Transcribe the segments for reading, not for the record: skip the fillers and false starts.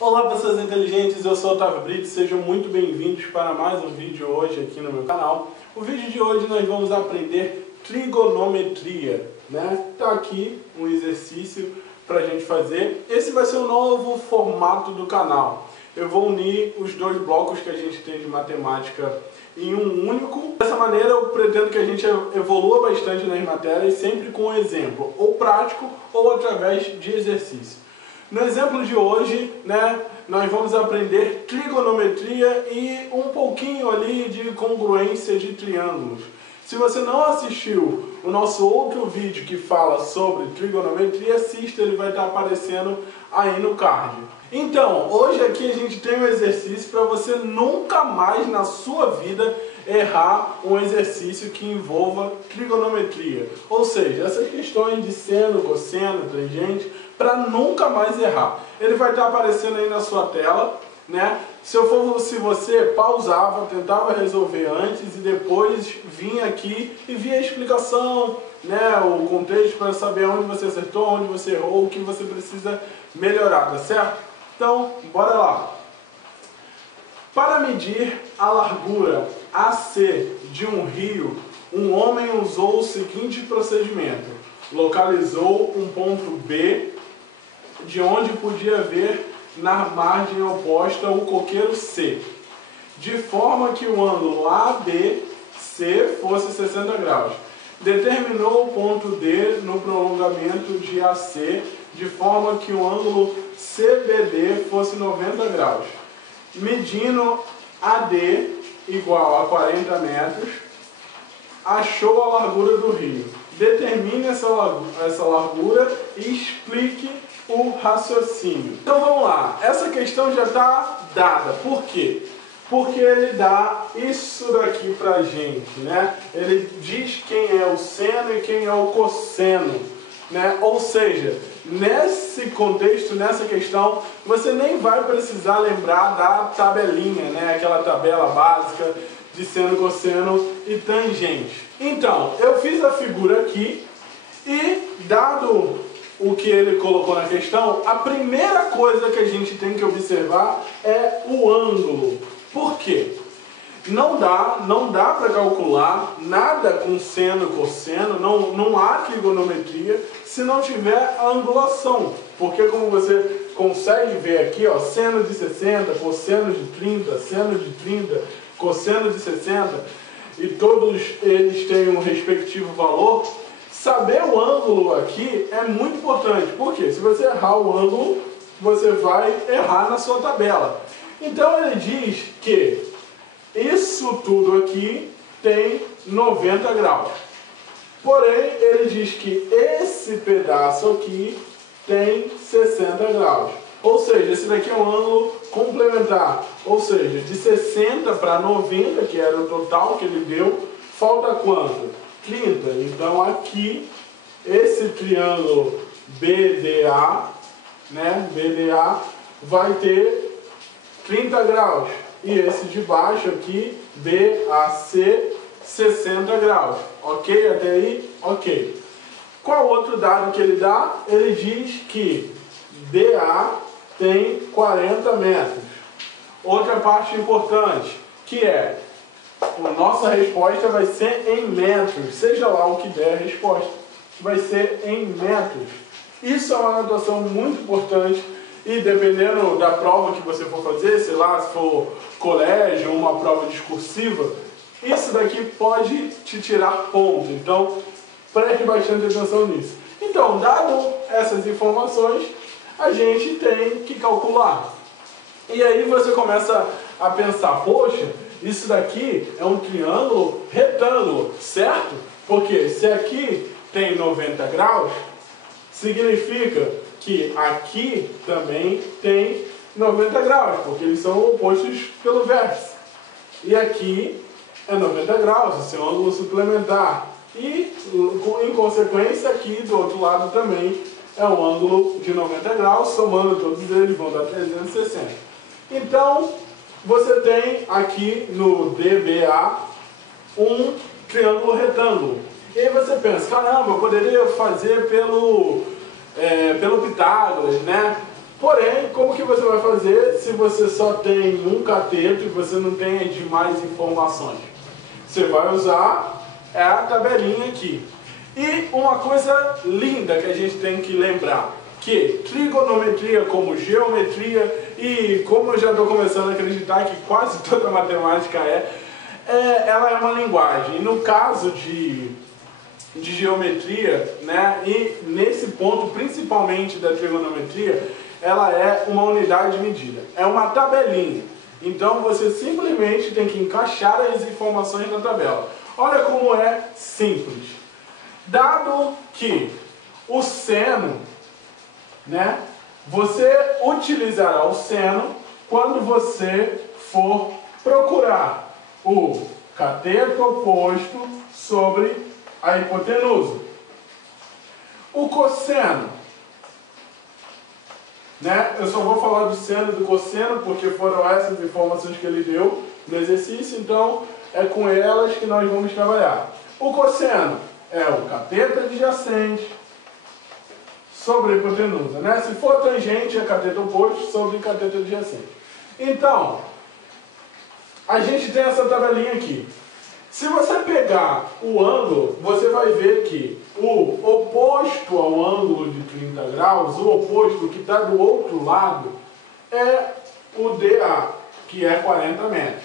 Olá pessoas inteligentes, eu sou o Otávio Brito, sejam muito bem-vindos para mais um vídeo hoje aqui no meu canal. O vídeo de hoje nós vamos aprender trigonometria, né? Tá aqui um exercício para a gente fazer. Esse vai ser o novo formato do canal. Eu vou unir os dois blocos que a gente tem de matemática em um único. Dessa maneira eu pretendo que a gente evolua bastante nas matérias, sempre com um exemplo, ou prático ou através de exercício. No exemplo de hoje, né, nós vamos aprender trigonometria e um pouquinho ali de congruência de triângulos. Se você não assistiu o nosso outro vídeo que fala sobre trigonometria, assista, ele vai estar aparecendo aí no card. Então, hoje aqui a gente tem um exercício para você nunca mais na sua vida errar um exercício que envolva trigonometria. Ou seja, essas questões de seno, cosseno, tangente, para nunca mais errar. Ele vai estar aparecendo aí na sua tela, né? Se você pausava, tentava resolver antes e depois vinha aqui e via a explicação, né, o contexto para saber onde você acertou, onde você errou, o que você precisa melhorar, tá certo? Então, bora lá! Para medir a largura AC de um rio, um homem usou o seguinte procedimento. Localizou um ponto B, de onde podia ver na margem oposta o coqueiro C, de forma que o ângulo ABC fosse 60 graus. Determinou o ponto D no prolongamento de AC, de forma que o ângulo CBD fosse 90 graus. Medindo AD igual a 40 metros, achou a largura do rio. Determine essa largura e explique o raciocínio. Então vamos lá, essa questão já está dada. Por quê? Porque ele dá isso daqui pra gente, né? Ele diz quem é o seno e quem é o cosseno, né? Ou seja, nesse contexto, nessa questão, você nem vai precisar lembrar da tabelinha, né? Aquela tabela básica de seno, cosseno e tangente. Então, eu fiz a figura aqui e, dado o que ele colocou na questão, a primeira coisa que a gente tem que observar é o ângulo. Por quê? Não dá para calcular nada com seno e cosseno, não há trigonometria se não tiver a angulação. Porque como você consegue ver aqui, ó, seno de 60, cosseno de 30, seno de 30, cosseno de 60, e todos eles têm um respectivo valor, saber o ângulo aqui é muito importante. Por quê? Se você errar o ângulo, você vai errar na sua tabela. Então ele diz que isso tudo aqui tem 90 graus. Porém, ele diz que esse pedaço aqui tem 60 graus. Ou seja, esse daqui é um ângulo complementar. Ou seja, de 60 para 90, que era o total que ele deu, falta quanto? 30. Então aqui, esse triângulo BDA, né, BDA, vai ter 30 graus. E esse de baixo aqui, BAC, 60 graus. Ok? Até aí? Ok. Qual outro dado que ele dá? Ele diz que DA tem 40 metros. Outra parte importante, que é, a nossa resposta vai ser em metros, seja lá o que der a resposta, vai ser em metros. Isso é uma notação muito importante e dependendo da prova que você for fazer, sei lá, se for colégio ou uma prova discursiva, isso daqui pode te tirar ponto, então preste bastante atenção nisso. Então, dado essas informações, a gente tem que calcular. E aí você começa a pensar, poxa, isso daqui é um triângulo retângulo, certo? Porque se aqui tem 90 graus, significa que aqui também tem 90 graus, porque eles são opostos pelo vértice. E aqui é 90 graus, esse é um ângulo suplementar. E, em consequência, aqui do outro lado também é um ângulo de 90 graus, somando todos eles vão dar 360. Então, você tem aqui no DBA um triângulo retângulo. E aí você pensa, caramba, eu poderia fazer pelo Pitágoras, né? Porém, como que você vai fazer se você só tem um cateto e você não tem demais informações? Você vai usar a tabelinha aqui. E uma coisa linda que a gente tem que lembrar, que trigonometria como geometria, e como eu já estou começando a acreditar que quase toda matemática ela é uma linguagem. E no caso de geometria, né, e nesse ponto principalmente da trigonometria, ela é uma unidade de medida, é uma tabelinha. Então você simplesmente tem que encaixar as informações na tabela. Olha como é simples. Dado que o seno, né, você utilizará o seno quando você for procurar o cateto oposto sobre a hipotenusa. O cosseno, né, eu só vou falar do seno e do cosseno porque foram essas informações que ele deu no exercício, então é com elas que nós vamos trabalhar. O cosseno é o cateto adjacente sobre a hipotenusa, né? Se for tangente, é cateto oposto sobre cateto adjacente. Então, a gente tem essa tabelinha aqui. Se você pegar o ângulo, você vai ver que o oposto ao ângulo de 30 graus, o oposto que está do outro lado, é o DA, que é 40 metros.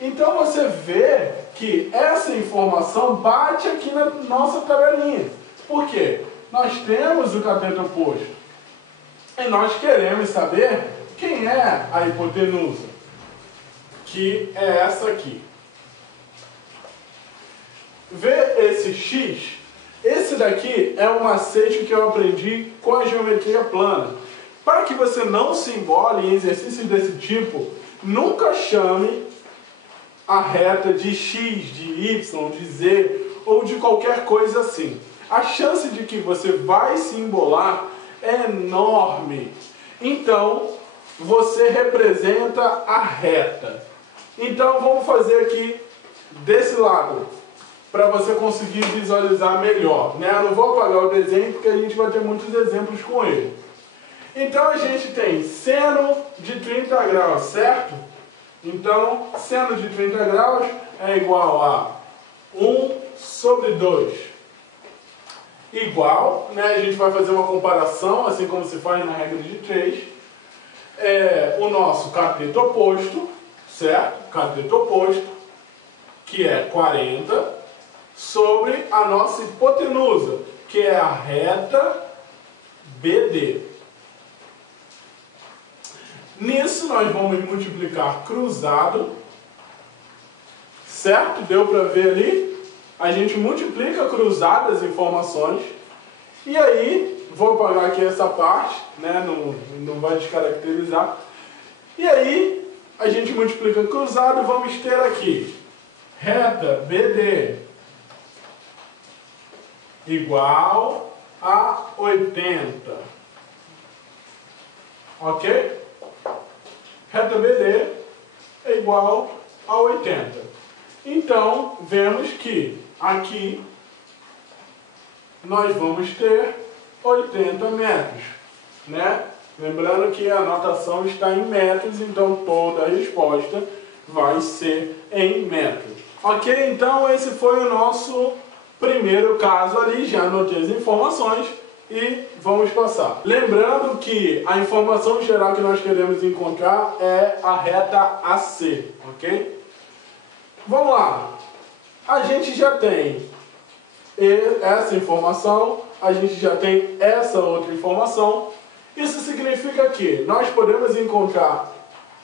Então você vê que essa informação bate aqui na nossa tabelinha. Por quê? Nós temos o cateto oposto. E nós queremos saber quem é a hipotenusa, que é essa aqui. Vê esse X? Esse daqui é um macete que eu aprendi com a geometria plana. Para que você não se embole em exercícios desse tipo, nunca chame a reta de X, de Y, de Z ou de qualquer coisa assim. A chance de que você vai se embolar é enorme. Então, você representa a reta. Então, vamos fazer aqui desse lado, para você conseguir visualizar melhor, né? Eu não vou apagar o desenho porque a gente vai ter muitos exemplos com ele. Então a gente tem seno de 30 graus, certo? Então, seno de 30 graus é igual a 1 sobre 2. Igual, né? A gente vai fazer uma comparação, assim como se faz na regra de 3. O nosso cateto oposto, certo? Cateto oposto, que é 40, sobre a nossa hipotenusa, que é a reta BD. Nisso nós vamos multiplicar cruzado, certo? Deu para ver ali? A gente multiplica cruzado as informações, e aí, vou apagar aqui essa parte, né? Não vai descaracterizar. E aí, a gente multiplica cruzado, vamos ter aqui reta BD igual a 80. Ok? Reta BD é igual a 80. Então, vemos que aqui nós vamos ter 80 metros, né? Lembrando que a notação está em metros, então toda a resposta vai ser em metros. Ok? Então, esse foi o nosso primeiro caso ali, já anotei as informações e vamos passar. Lembrando que a informação geral que nós queremos encontrar é a reta AC, ok? Vamos lá. A gente já tem essa informação, a gente já tem essa outra informação. Isso significa que nós podemos encontrar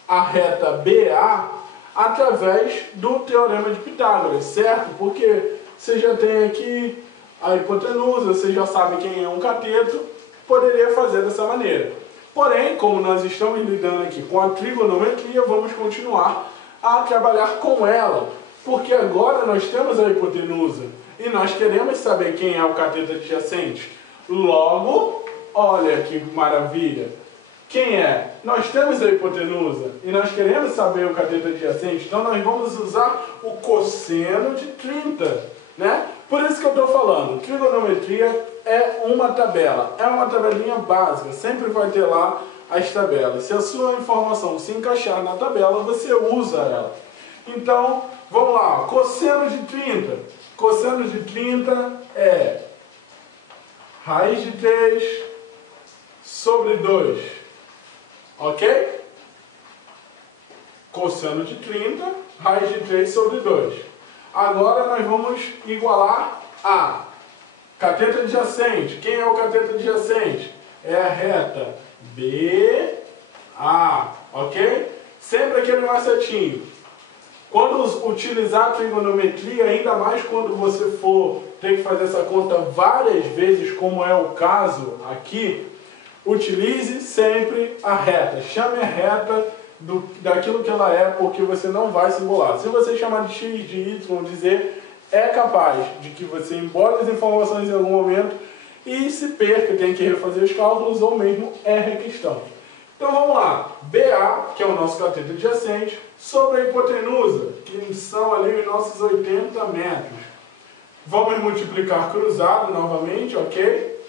a reta BA através do Teorema de Pitágoras, certo? Porque você já tem aqui a hipotenusa, você já sabe quem é um cateto, poderia fazer dessa maneira. Porém, como nós estamos lidando aqui com a trigonometria, vamos continuar a trabalhar com ela, porque agora nós temos a hipotenusa e nós queremos saber quem é o cateto adjacente. Logo, olha que maravilha! Quem é? Nós temos a hipotenusa e nós queremos saber o cateto adjacente, então nós vamos usar o cosseno de 30, né? Por isso que eu estou falando, trigonometria é uma tabela, é uma tabelinha básica, sempre vai ter lá as tabelas. Se a sua informação se encaixar na tabela, você usa ela. Então, vamos lá. Cosseno de 30. Cosseno de 30 é raiz de 3 sobre 2. Ok? Cosseno de 30, raiz de 3 sobre 2. Agora nós vamos igualar a cateto adjacente. Quem é o cateto adjacente? É a reta BA, ok? Sempre aquele macetinho. Quando utilizar a trigonometria, ainda mais quando você for ter que fazer essa conta várias vezes, como é o caso aqui, utilize sempre a reta. Chame a reta daquilo que ela é, porque você não vai se embolar. Se você chamar de x, de y, de z, é capaz de que você embole as informações em algum momento e se perca, tem que refazer os cálculos ou mesmo erre a questão. Então vamos lá. BA, que é o nosso cateto adjacente, sobre a hipotenusa, que são ali os nossos 80 metros. Vamos multiplicar cruzado novamente, ok?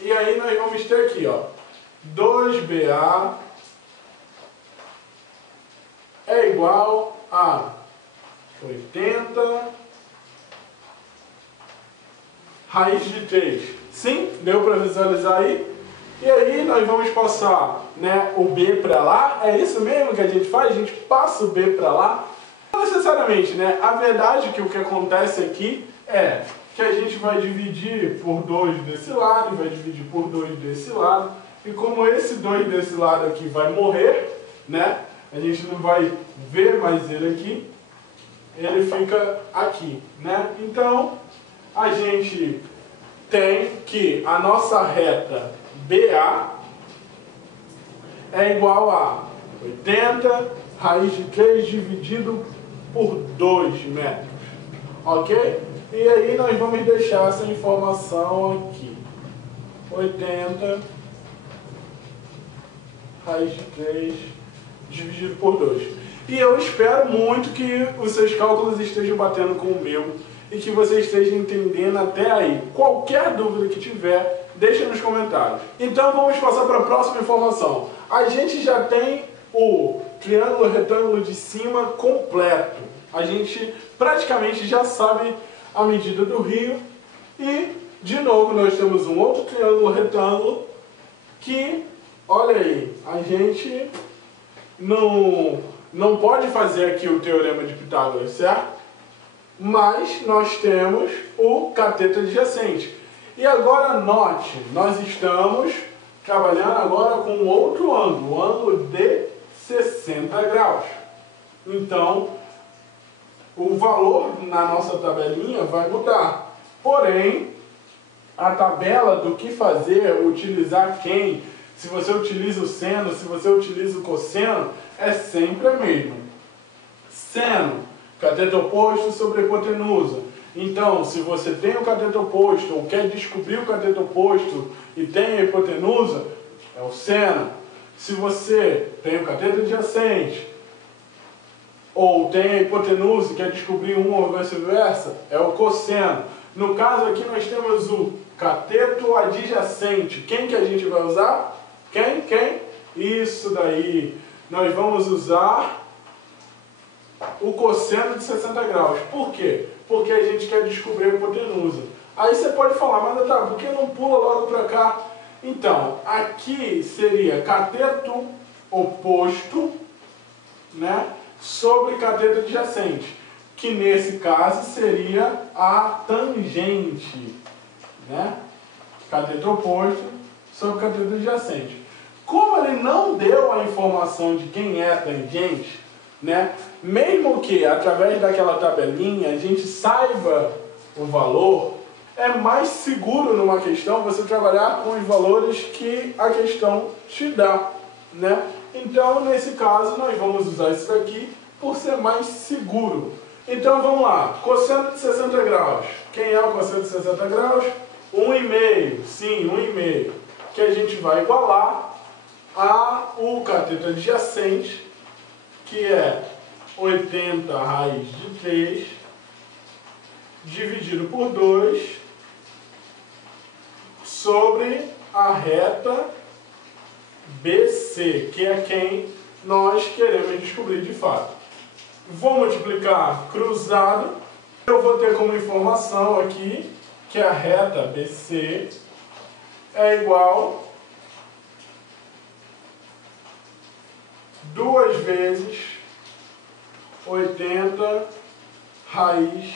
E aí nós vamos ter aqui, ó, 2BA é igual a 80 raiz de 3. Sim? Deu para visualizar aí? E aí nós vamos passar, né, o B para lá. É isso mesmo que a gente faz? A gente passa o B para lá? Não necessariamente, né? A verdade é que o que acontece aqui é que a gente vai dividir por 2 desse lado, vai dividir por 2 desse lado. E como esse 2 desse lado aqui vai morrer, né? A gente não vai ver mais ele aqui. Ele fica aqui, né? Então, a gente tem que a nossa reta BA é igual a 80 raiz de 3 dividido por 2 metros. Ok? E aí nós vamos deixar essa informação aqui. 80 raiz de 3 dividido por 2. E eu espero muito que os seus cálculos estejam batendo com o meu e que você esteja entendendo até aí. Qualquer dúvida que tiver, deixa nos comentários. Então vamos passar para a próxima informação. A gente já tem o triângulo retângulo de cima completo. A gente praticamente já sabe a medida do rio. E, de novo, nós temos um outro triângulo retângulo que, olha aí, a gente não pode fazer aqui o teorema de Pitágoras, certo? Mas nós temos o cateto adjacente. E agora note, nós estamos trabalhando agora com outro ângulo, o ângulo de 60 graus. Então, o valor na nossa tabelinha vai mudar. Porém, a tabela do que fazer, utilizar quem, se você utiliza o seno, se você utiliza o cosseno, é sempre a mesma. Seno, cateto oposto sobre a hipotenusa. Então, se você tem o cateto oposto ou quer descobrir o cateto oposto e tem a hipotenusa, é o seno. Se você tem o cateto adjacente ou tem a hipotenusa e quer descobrir um ou vice-versa, é o cosseno. No caso aqui nós temos o cateto adjacente. Quem que a gente vai usar? Quem? Isso daí. Nós vamos usar o cosseno de 60 graus. Por quê? Porque a gente quer descobrir a hipotenusa. Aí você pode falar, mas tá, por que não pula logo para cá? Então, aqui seria cateto oposto, né, sobre cateto adjacente, que nesse caso seria a tangente, né? Cateto oposto sobre cateto adjacente. Como ele não deu a informação de quem é a tangente, né? Mesmo que através daquela tabelinha a gente saiba o valor, é mais seguro numa questão você trabalhar com os valores que a questão te dá, né? Então, nesse caso, nós vamos usar isso daqui por ser mais seguro. Então, vamos lá. Cosseno de 60 graus. Quem é o cosseno de 60 graus? 1,5. Sim, 1,5. Que a gente vai igualar o cateto adjacente, que é 80 raiz de 3, dividido por 2, sobre a reta BC, que é quem nós queremos descobrir de fato. Vou multiplicar cruzado. Eu vou ter como informação aqui que a reta BC é igual 2 vezes 80 raiz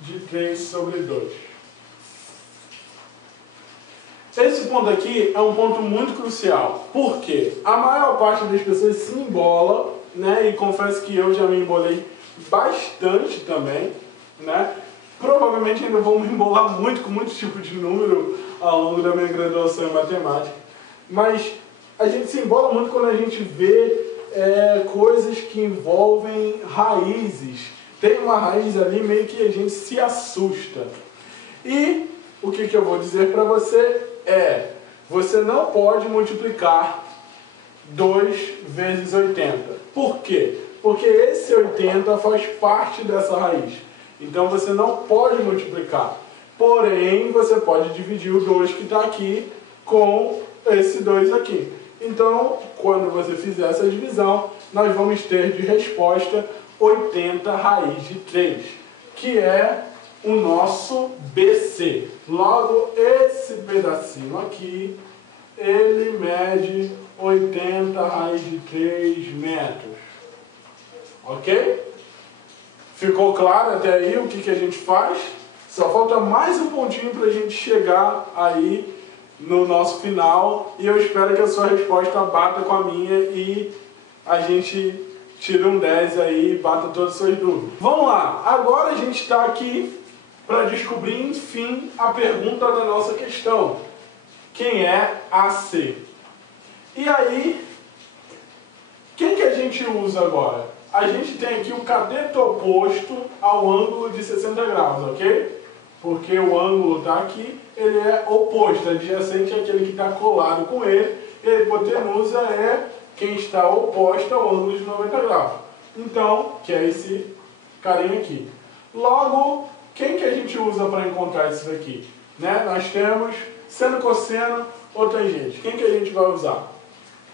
de 3 sobre 2. Esse ponto aqui é um ponto muito crucial, porque a maior parte das pessoas se embola, né? E confesso que eu já me embolei bastante também, né? Provavelmente ainda vou me embolar muito com muitos tipos de número ao longo da minha graduação em matemática, mas a gente se embola muito quando a gente vê coisas que envolvem raízes. Tem uma raiz ali, meio que a gente se assusta. E o que eu vou dizer para você é: você não pode multiplicar 2 vezes 80. Por quê? Porque esse 80 faz parte dessa raiz. Então você não pode multiplicar. Porém, você pode dividir o 2 que está aqui com esse 2 aqui. Então, quando você fizer essa divisão, nós vamos ter de resposta 80 raiz de 3, que é o nosso BC. Logo, esse pedacinho aqui, ele mede 80 raiz de 3 metros. Ok? Ficou claro até aí o que a gente faz? Só falta mais um pontinho para a gente chegar aí no nosso final, e eu espero que a sua resposta bata com a minha e a gente tire um 10 aí e bata todas as suas dúvidas. Vamos lá, agora a gente está aqui para descobrir, enfim, a pergunta da nossa questão. Quem é AC? E aí, quem que a gente usa agora? A gente tem aqui o cateto oposto ao ângulo de 60 graus, ok? Porque o ângulo está aqui, ele é oposto, adjacente àquele que está colado com ele, e a hipotenusa é quem está oposto ao ângulo de 90 graus. Então, que é esse carinha aqui. Logo, quem que a gente usa para encontrar isso daqui? Né? Nós temos seno, cosseno ou tangente. Quem que a gente vai usar?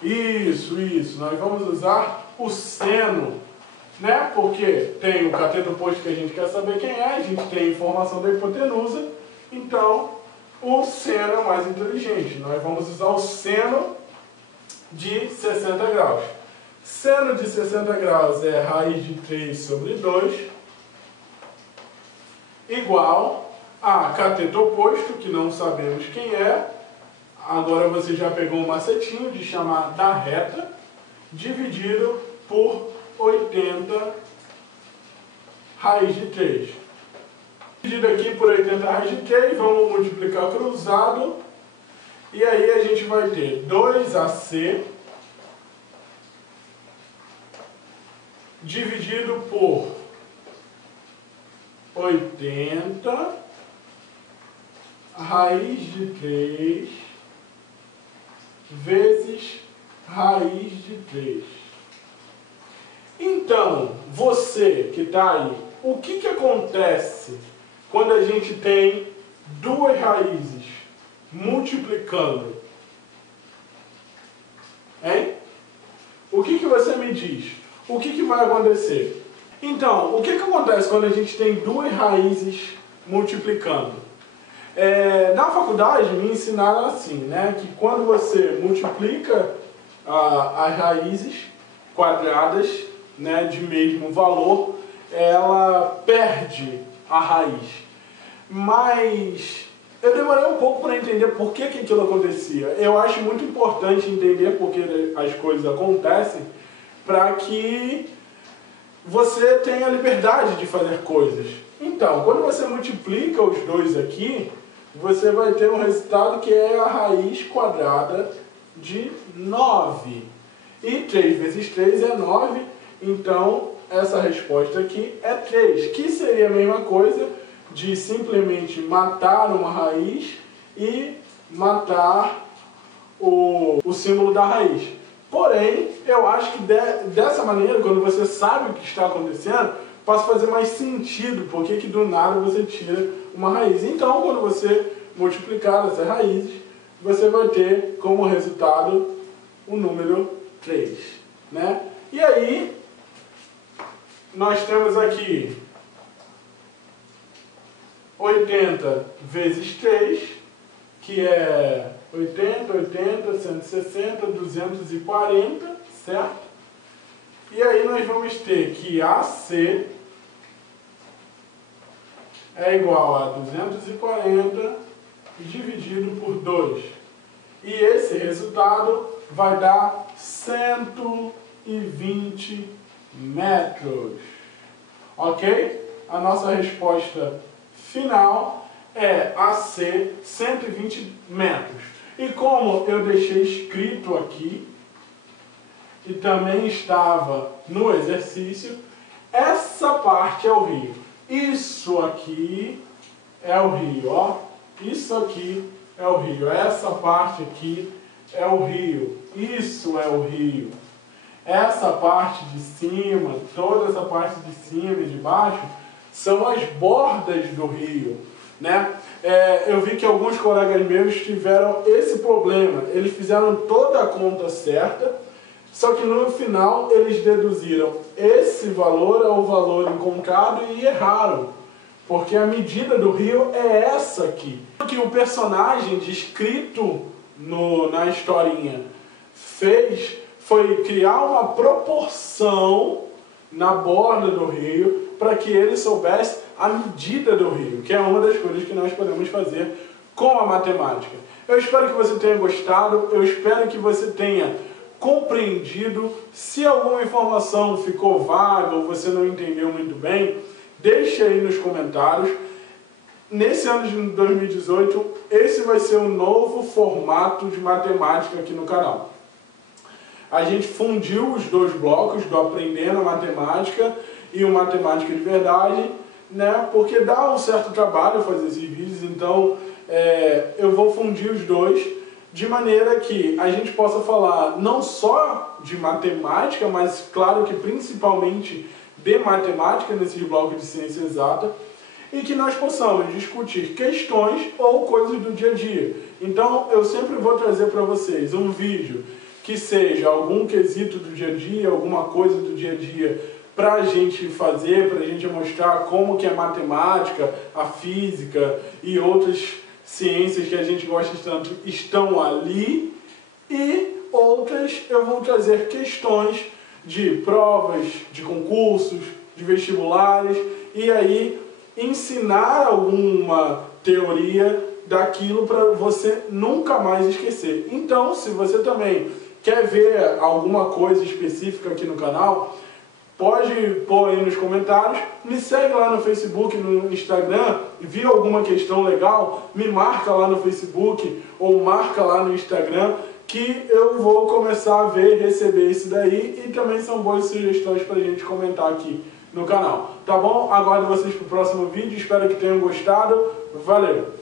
Isso. Nós vamos usar o seno. Né? Porque tem o cateto oposto que a gente quer saber quem é, a gente tem a informação da hipotenusa, então o seno é mais inteligente. Nós vamos usar o seno de 60 graus. Seno de 60 graus é raiz de 3 sobre 2, igual a cateto oposto, que não sabemos quem é. Agora você já pegou um macetinho de chamar da reta, dividido por 80 raiz de 3. Dividido aqui por 80 raiz de 3, vamos multiplicar cruzado. E aí a gente vai ter 2AC dividido por 80 raiz de 3 vezes raiz de 3. Então, você que está aí, o que acontece quando a gente tem duas raízes multiplicando? Hein? O que você me diz? O que vai acontecer? Então, o que acontece quando a gente tem duas raízes multiplicando? Na faculdade me ensinaram assim, né? Que quando você multiplica as raízes quadradas, né, de mesmo valor, ela perde a raiz. Mas eu demorei um pouco para entender por que aquilo acontecia. Eu acho muito importante entender por que as coisas acontecem, para que você tenha liberdade de fazer coisas. Então, quando você multiplica os dois aqui, você vai ter um resultado que é a raiz quadrada de 9. E 3 vezes 3 é 9, então essa resposta aqui é 3, que seria a mesma coisa de simplesmente matar uma raiz e matar o símbolo da raiz. Porém, eu acho que dessa maneira, quando você sabe o que está acontecendo, passa a fazer mais sentido porque que do nada você tira uma raiz. Então, quando você multiplicar essas raízes, você vai ter como resultado o número 3, né? E aí, nós temos aqui 80 vezes 3, que é 80, 80, 160, 240, certo? E aí nós vamos ter que AC é igual a 240 dividido por 2. E esse resultado vai dar 120 metros. Ok? A nossa resposta final é AC 120 metros. E como eu deixei escrito aqui, e também estava no exercício, essa parte é o rio. Isso aqui é o rio, ó. Isso aqui é o rio. Essa parte aqui é o rio. Isso é o rio. Essa parte de cima, toda essa parte de cima e de baixo, são as bordas do rio, né? Eu vi que alguns colegas meus tiveram esse problema. Eles fizeram toda a conta certa, só que no final eles deduziram esse valor ao valor encontrado e erraram. Porque a medida do rio é essa aqui. O que o personagem descrito na historinha fez foi criar uma proporção na borda do rio para que ele soubesse a medida do rio, que é uma das coisas que nós podemos fazer com a matemática. Eu espero que você tenha gostado, eu espero que você tenha compreendido. Se alguma informação ficou vaga ou você não entendeu muito bem, deixe aí nos comentários. Nesse ano de 2018, esse vai ser um novo formato de matemática aqui no canal. A gente fundiu os dois blocos do Aprendendo a Matemática e o Matemática de Verdade, né? Porque dá um certo trabalho fazer esses vídeos, então eu vou fundir os dois de maneira que a gente possa falar não só de matemática, mas claro que principalmente de matemática nesses blocos de ciência exata, e que nós possamos discutir questões ou coisas do dia a dia. Então eu sempre vou trazer para vocês um vídeo que seja algum quesito do dia a dia, alguma coisa do dia a dia para a gente fazer, para a gente mostrar como que a matemática, a física e outras ciências que a gente gosta tanto estão ali, e outras eu vou trazer questões de provas, de concursos, de vestibulares, e aí ensinar alguma teoria daquilo para você nunca mais esquecer. Então, se você também quer ver alguma coisa específica aqui no canal, pode pôr aí nos comentários, me segue lá no Facebook, no Instagram, viu alguma questão legal, me marca lá no Facebook ou marca lá no Instagram, que eu vou começar a ver, receber isso daí, e também são boas sugestões para a gente comentar aqui no canal. Tá bom? Aguardo vocês para o próximo vídeo, espero que tenham gostado. Valeu!